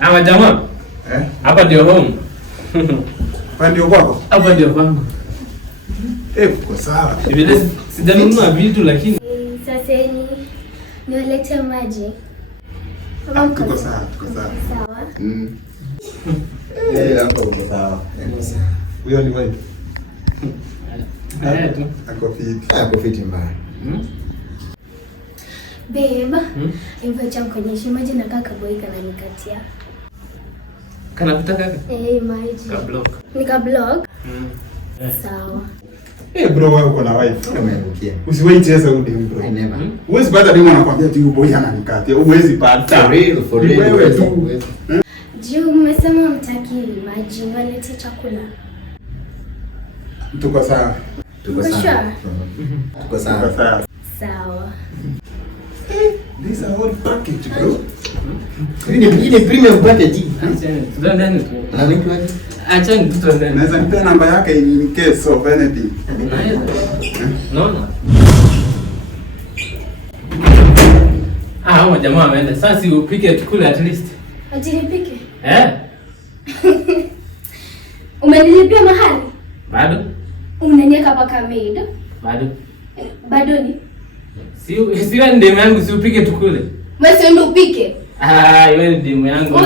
Ama jamaa. Hapa ndio home. Hapa ndio kwako? Hapa ndio kwangu. Kwa sawa. Hivi sijanunua vitu lakini Sasa niwalete maji. Tuko sawa. Sawa. Hapa uko sawa. Huyo ni wewe. tu. Ako fiti mbaya. Beba. Hivyo cha kuonyesha maji na kaka boy kananikatia. Kana kutaka kaka? Maji. Ka block. Nika block. Sawa. Bro wewe uko na wife. Umeangukia. Usiwahi cheza huyo demu bro. I never. Huwezi pata demu anakuambia tu huyo boy ananikatia. Huwezi pata. For real. Wewe tu. Juu mmesema mtaki maji, walete chakula. Tuko sawa. Tuko sawa. Sawa. These are all package bro. Hii ni premium package. Tuzo ndani tu. Anaitwaje? Acha ni tuzo ndani. Naweza nipea namba yake in case of anything. No. Hao jamaa wameenda. Sasa si upike tukule at least. Ati nipike? Umenilipia mahali? Bado? Unaniweka paka maid? Bado ni? Si wewe ndiye yangu si upike tukule. Wewe ndio upike? Wewe ndiye yangu.